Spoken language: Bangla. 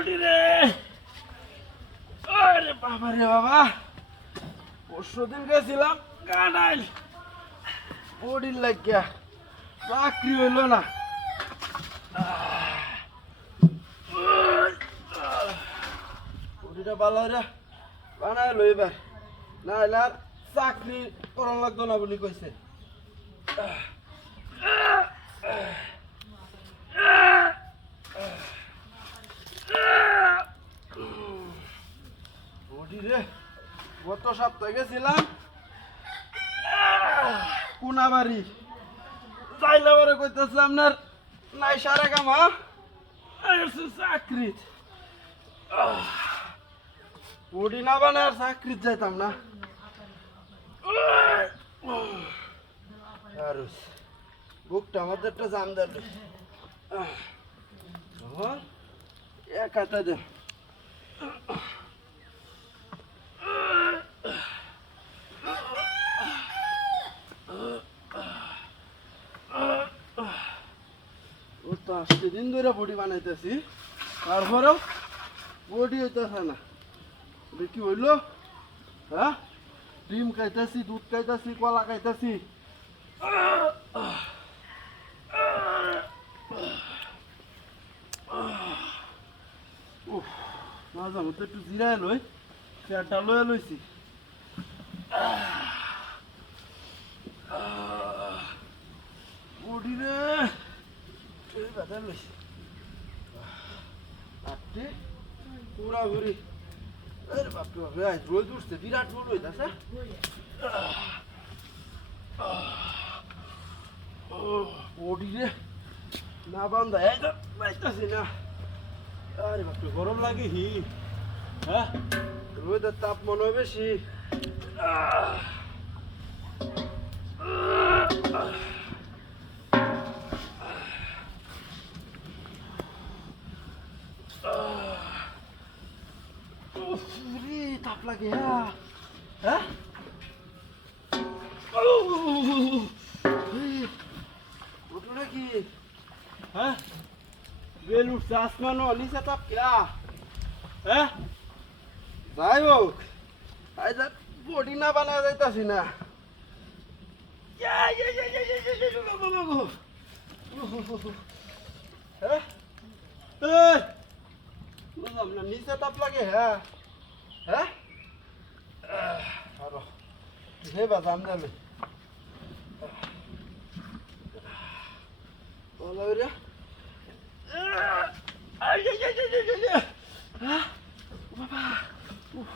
বডি রে, আরে বাবা রে বাবা, পরশুদিন গেছিলাম কানাইল, বডির লাগিয়া চাকরি হইল না। বডিটা ভালো রে বানাই লইবার, না হলে আর চাকরি করন লাগতো না বলি কইছে। বডি রে, গত সপ্তাহে গেছিলাম কোনাবাড়ি, যাইলে পরে কইতেছে আপনার নাই সারা কামা চাকরি। বডি না বানায় আর চাকরিত যাইতাম না। আর বুকটা আমাদের একটা জাম দিল, এক হাতে দে। ও তো আজকে দিন ধরে বডি বানাইতেছি, তারপরেও বডি হইতেছে না। কি হইলো? হ্যাঁ, ডিম খাইতেছি, দুধ খাইতেছি, কলা খাইতেছি, মাঝে মধ্যে একটু জিরায় লই, চেয়ারটা লয়ে লইছি। বডি রে ব্যথা লইছি, আপনি পুরা ঘুরি। আরে বাপরে বাপরে, আজ রোদ উঠছে, বিরাট রোদ হইতাছে। বডি রে না বান্ধা একদম পাইতাছি না। আরে বাপরে, গরম লাগে হি। হ্যাঁ, রোদের তাপ মনে হয় বেশি। তাপ লাগে, হ্যাঁ, ওটা কি? হ্যাঁ, বেল উঠছে আসমানো, নিচে তাপ কিয়া? হ্যাঁ, যাই হোক, আজ বডি না বানায় যাইতাছি না। বুঝলাম না, নিচে তাপ লাগে। হ্যাঁ হ্যাঁ, আরো হে বাদাম দামে বলো রে।